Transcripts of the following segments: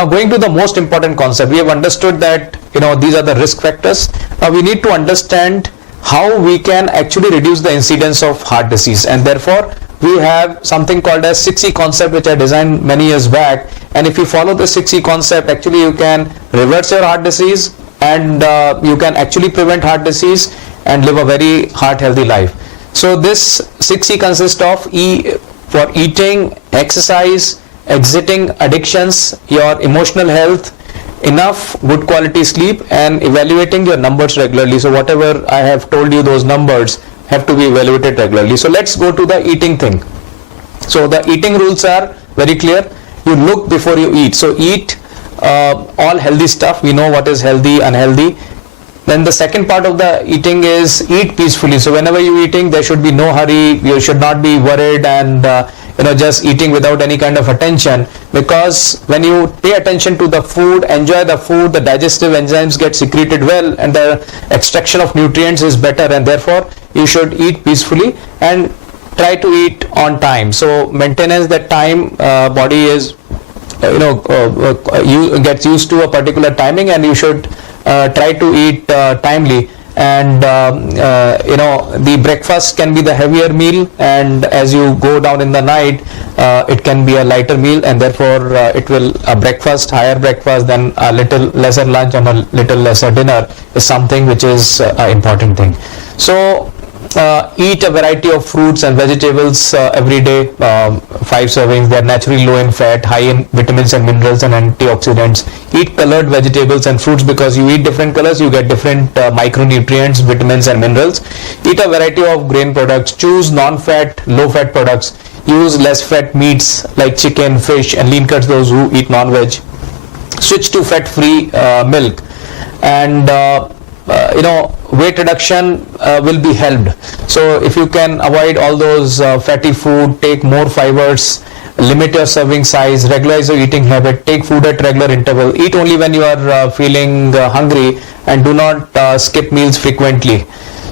Now going to the most important concept, we have understood that these are the risk factors. Now we need to understand how we can actually reduce the incidence of heart disease, and therefore we have something called as 6E concept, which I designed many years back. And if you follow the 6E concept, actually you can reverse your heart disease, and you can actually prevent heart disease and live a very heart healthy life. So this 6E consists of E for eating, exercise, exiting addictions, your emotional health, enough good quality sleep, and evaluating your numbers regularly. So whatever I have told you, those numbers have to be evaluated regularly. So let's go to the eating thing. So the eating rules are very clear. You look before you eat. So eat all healthy stuff. We know what is healthy, unhealthy. Then the second part of the eating is eat peacefully. So whenever you're eating, there should be no hurry. You should not be worried and just eating without any kind of attention, because when you pay attention to the food, enjoy the food, the digestive enzymes get secreted well, and the extraction of nutrients is better, and therefore you should eat peacefully and try to eat on time. So maintenance that time, body is you gets used to a particular timing, and you should try to eat timely. And the breakfast can be the heavier meal, and as you go down in the night, it can be a lighter meal, and therefore it will breakfast, higher breakfast, then a little lesser lunch and a little lesser dinner is something which is an important thing. So eat a variety of fruits and vegetables every day, 5 servings. They are naturally low in fat, high in vitamins and minerals and antioxidants. Eat colored vegetables and fruits, because you eat different colors, you get different micronutrients, vitamins and minerals. Eat a variety of grain products. Choose non-fat, low-fat products. Use less fat meats like chicken, fish, and lean cuts, those who eat non-veg. Switch to fat-free milk. And weight reduction will be helped. So if you can avoid all those fatty food, take more fibers, limit your serving size, regularize your eating habit, take food at regular interval, eat only when you are feeling hungry, and do not skip meals frequently.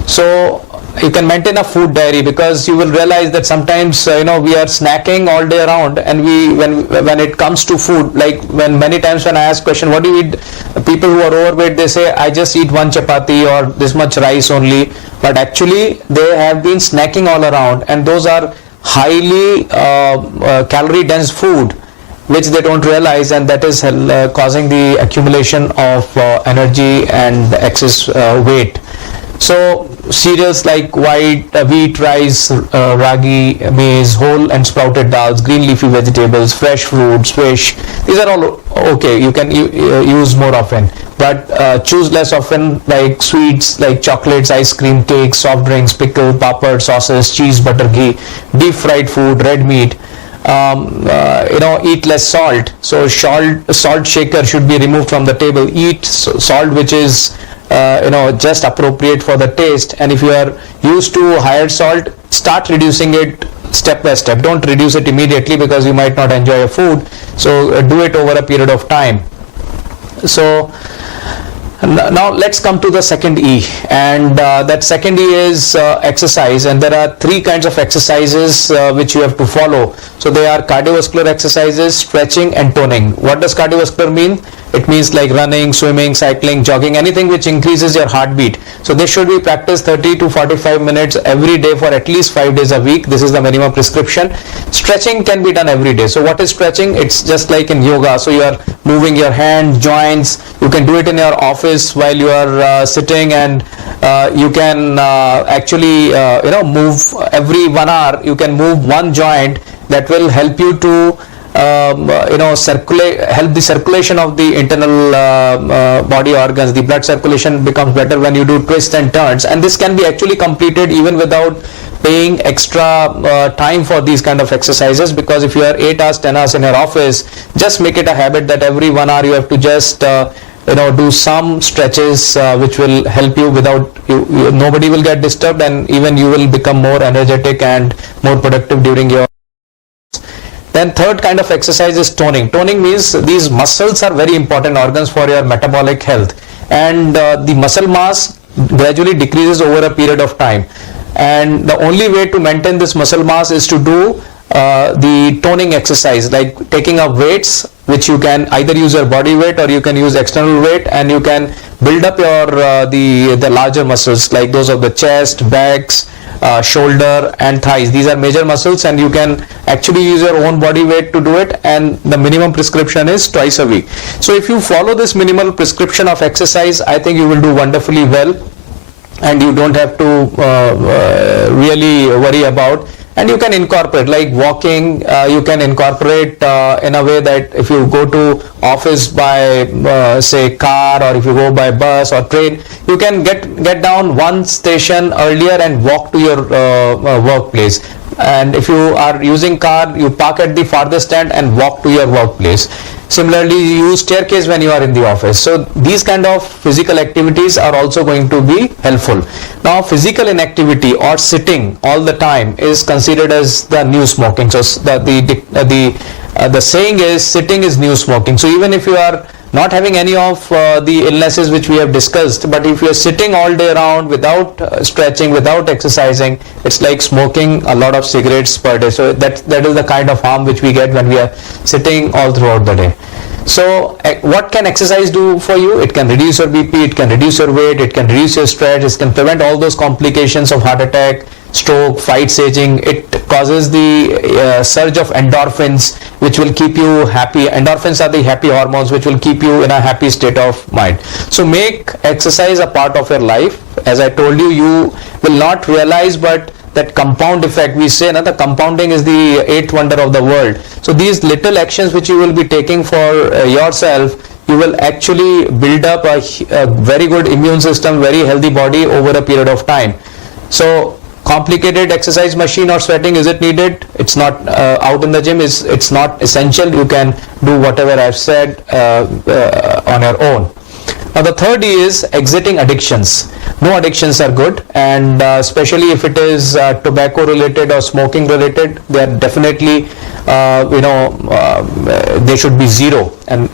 So you can maintain a food diary, because you will realize that sometimes we are snacking all day around, and when it comes to food, like many times when I ask question, what do you eat, people who are overweight, they say I just eat one chapati or this much rice only, but actually they have been snacking all around, and those are highly calorie dense food which they don't realize, and that is causing the accumulation of energy and excess weight. So cereals like white wheat, rice, ragi, maize, whole and sprouted dals, green leafy vegetables, fresh fruits, fish, these are all okay, you can use more often, but choose less often, like sweets like chocolates, ice cream, cakes, soft drinks, pickle, papad, sauces, cheese, butter, ghee, deep fried food, red meat. Eat less salt. So salt shaker should be removed from the table. Eat salt which is just appropriate for the taste, and if you are used to higher salt, start reducing it step by step. Don't reduce it immediately, because you might not enjoy your food. So do it over a period of time. So now let's come to the second E, and that second E is exercise, and there are 3 kinds of exercises which you have to follow. So they are cardiovascular exercises, stretching and toning. What does cardiovascular mean? It means like running, swimming, cycling, jogging, anything which increases your heartbeat. So this should be practiced 30 to 45 minutes every day for at least 5 days a week. This is the minimum prescription. Stretching can be done every day. So what is stretching? It's just like in yoga. So you are moving your hand, joints. You can do it in your office while you are sitting, and you can actually move every 1 hour. You can move one joint. That will help you to help the circulation of the internal body organs. The blood circulation becomes better when you do twists and turns, and this can be actually completed even without paying extra time for these kind of exercises, because if you are 8 hours, 10 hours in your office, just make it a habit that every 1 hour you have to just do some stretches which will help you without nobody will get disturbed, and even you will become more energetic and more productive during your. Then third kind of exercise is toning. Toning means these muscles are very important organs for your metabolic health, and the muscle mass gradually decreases over a period of time, and the only way to maintain this muscle mass is to do the toning exercise, like taking up weights, which you can either use your body weight or you can use external weight, and you can build up your the larger muscles, like those of the chest, backs, shoulder and thighs. These are major muscles, and you can actually use your own body weight to do it, and the minimum prescription is twice a week. So if you follow this minimal prescription of exercise, I think you will do wonderfully well, and you don't have to really worry about. And you can incorporate, like walking, you can incorporate in a way that if you go to office by say car, or if you go by bus or train, you can get down one station earlier and walk to your workplace. And if you are using car, you park at the farthest end and walk to your workplace. Similarly, you use staircase when you are in the office. So these kind of physical activities are also going to be helpful. Now, physical inactivity or sitting all the time is considered as the new smoking. So the saying is, sitting is new smoking. So even if you are not having any of the illnesses which we have discussed, but if you are sitting all day around without stretching, without exercising, it's like smoking a lot of cigarettes per day. So that is the kind of harm which we get when we are sitting all throughout the day. So what can exercise do for you? It can reduce your BP, it can reduce your weight, it can reduce your stress, it can prevent all those complications of heart attack, stroke, fights aging. It causes the surge of endorphins, which will keep you happy. Endorphins are the happy hormones which will keep you in a happy state of mind. So make exercise a part of your life. As I told you, you will not realize, but that compound effect, we say the compounding is the eighth wonder of the world. So these little actions which you will be taking for yourself, you will actually build up a very good immune system, very healthy body over a period of time. So complicated exercise machine or sweating, is it needed? It's not out in the gym, it's not essential. You can do whatever I've said on your own. Now the third is exiting addictions. No addictions are good, and especially if it is tobacco related or smoking related, they are definitely they should be zero, and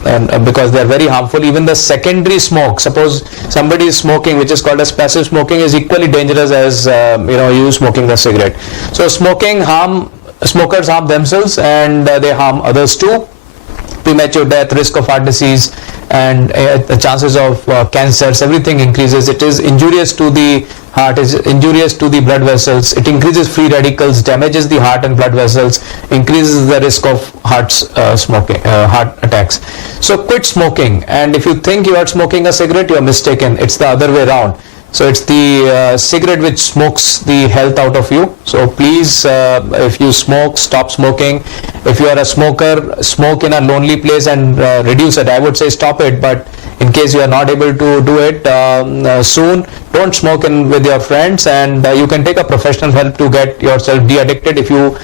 because they are very harmful. Even the secondary smoke, suppose somebody is smoking, which is called as passive smoking, is equally dangerous as you smoking the cigarette. So smokers harm themselves, and they harm others too. Premature death, risk of heart disease, and the chances of cancers, everything increases. It is injurious to the heart, is injurious to the blood vessels. It increases free radicals, damages the heart and blood vessels, increases the risk of heart attacks. So quit smoking, and if you think you are smoking a cigarette, you are mistaken. It's the other way around. So it's the cigarette which smokes the health out of you. So please, if you smoke, stop smoking. If you are a smoker, smoke in a lonely place and reduce it. I would say stop it, but in case you are not able to do it soon, don't smoke with your friends, and you can take a professional help to get yourself de-addicted if you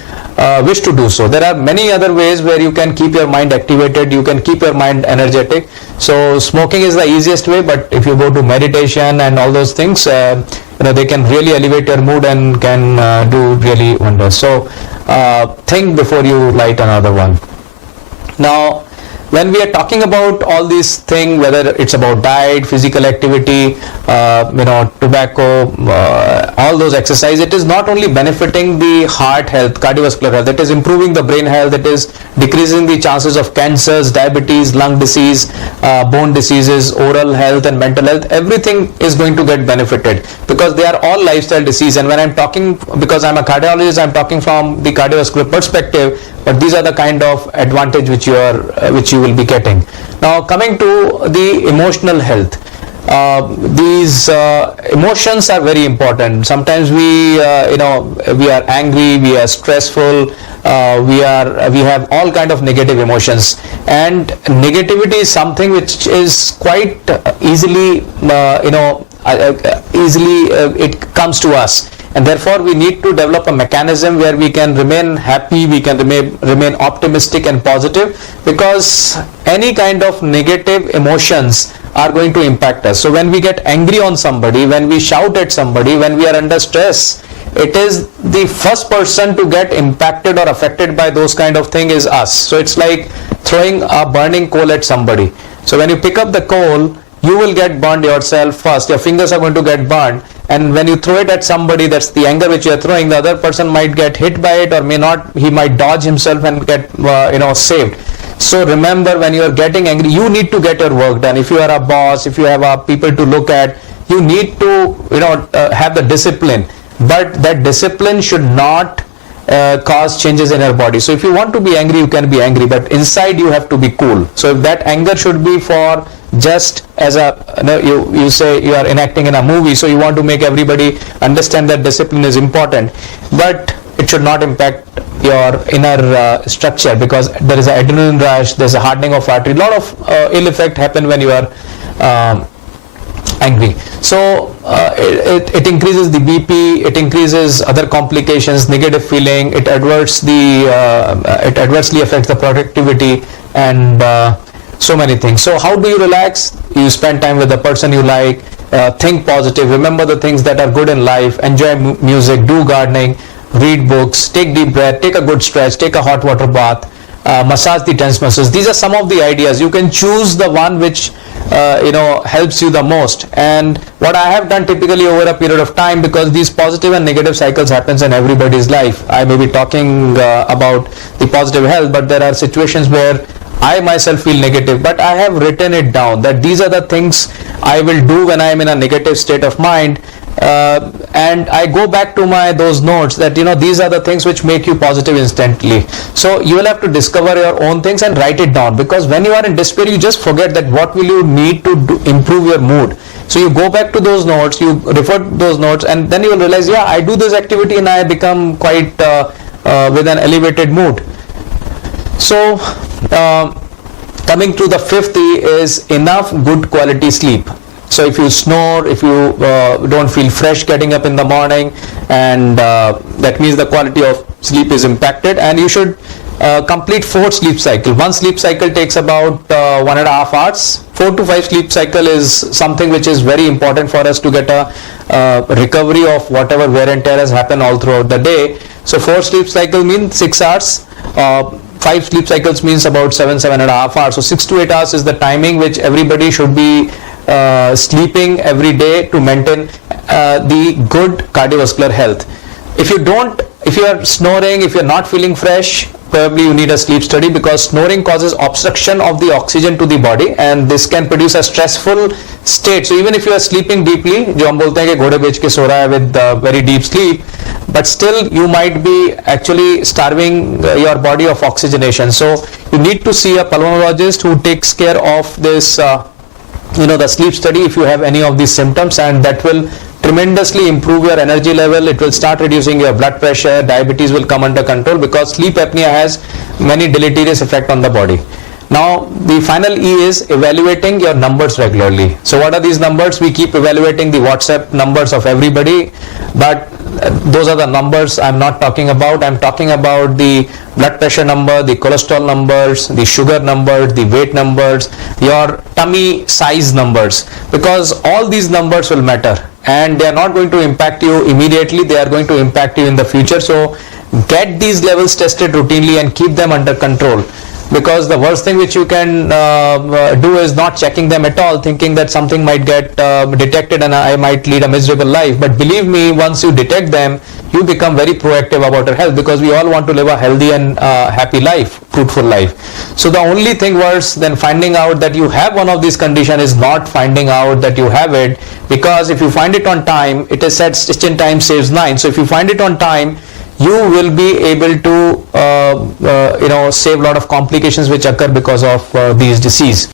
wish to do so. There are many other ways where you can keep your mind activated, you can keep your mind energetic. So smoking is the easiest way, but if you go to meditation and all those things, they can really elevate your mood and can do really wonders. So think before you light another one. Now, when we are talking about all these things, whether it's about diet, physical activity, tobacco, all those exercise, it is not only benefiting the heart health, cardiovascular health, it is improving the brain health, it is decreasing the chances of cancers, diabetes, lung disease, bone diseases, oral health and mental health. Everything is going to get benefited because they are all lifestyle disease. And when I'm talking, because I'm a cardiologist, I'm talking from the cardiovascular perspective, but these are the kind of advantage which you will be getting. Now coming to the emotional health, these emotions are very important. Sometimes we are angry, we are stressful, we have all kind of negative emotions, and negativity is something which is quite easily it comes to us. And therefore we need to develop a mechanism where we can remain happy, we can remain optimistic and positive, because any kind of negative emotions are going to impact us. So when we get angry on somebody, when we shout at somebody, when we are under stress, it is the first person to get impacted or affected by those kind of thing is us. So it's like throwing a burning coal at somebody. So when you pick up the coal, you will get burned yourself first. Your fingers are going to get burned, and when you throw it at somebody, that's the anger which you are throwing, the other person might get hit by it or may not, he might dodge himself and get saved. So remember, when you are getting angry, you need to get your work done. If you are a boss, if you have people to look at, you need to have the discipline, but that discipline should not cause changes in your body. So if you want to be angry, you can be angry, but inside you have to be cool. So if that anger should be for just as you say you are enacting in a movie, so you want to make everybody understand that discipline is important, but it should not impact your inner structure, because there is an adrenaline rush, there's a hardening of artery, a lot of ill effect happen when you are angry. So it increases the BP, it increases other complications, negative feeling, it adversely affects the productivity and so many things. So how do you relax? You spend time with the person you like, think positive, remember the things that are good in life, enjoy music, do gardening, read books, take deep breath, take a good stretch, take a hot water bath, massage the tense muscles. These are some of the ideas. You can choose the one which helps you the most. And what I have done typically over a period of time, because these positive and negative cycles happens in everybody's life. I may be talking about the positive health, but there are situations where I myself feel negative, but I have written it down that these are the things I will do when I am in a negative state of mind. And I go back to those notes that these are the things which make you positive instantly. So you will have to discover your own things and write it down, because when you are in despair, you just forget that what will you need to do, improve your mood. So you go back to those notes, you refer to those notes, and then you will realize, yeah, I do this activity and I become quite with an elevated mood. So coming to the fifth E is enough good quality sleep. So if you snore, if you don't feel fresh getting up in the morning, and that means the quality of sleep is impacted, and you should complete 4 sleep cycle. One sleep cycle takes about 1.5 hours. 4 to 5 sleep cycle is something which is very important for us to get a recovery of whatever wear and tear has happened all throughout the day. So 4 sleep cycle means 6 hours. 5 sleep cycles means about 7.5 hours. So 6 to 8 hours is the timing which everybody should be sleeping every day to maintain the good cardiovascular health. If you are snoring, if you are not feeling fresh, probably you need a sleep study, because snoring causes obstruction of the oxygen to the body, and this can produce a stressful state. So even if you are sleeping deeply, जो हम बोलते हैं कि घोड़े बेच के सो रहा है with very deep sleep, but still you might be actually starving your body of oxygenation. So you need to see a pulmonologist who takes care of this the sleep study if you have any of these symptoms, and that will tremendously improve your energy level. It will start reducing your blood pressure, diabetes will come under control, because sleep apnea has many deleterious effect on the body. Now the final E is evaluating your numbers regularly. So what are these numbers? We keep evaluating the WhatsApp numbers of everybody, but those are the numbers I'm not talking about. I'm talking about the blood pressure number, the cholesterol numbers, the sugar numbers, the weight numbers, your tummy size numbers, because all these numbers will matter, and they are not going to impact you immediately, they are going to impact you in the future. So get these levels tested routinely and keep them under control, because the worst thing which you can do is not checking them at all, thinking that something might get detected and I might lead a miserable life. But believe me, once you detect them, you become very proactive about your health, because we all want to live a healthy and happy life, fruitful life. So the only thing worse than finding out that you have one of these conditions is not finding out that you have it, because if you find it on time, it is said stitch in time saves 9. So if you find it on time, you will be able to save a lot of complications which occur because of these disease.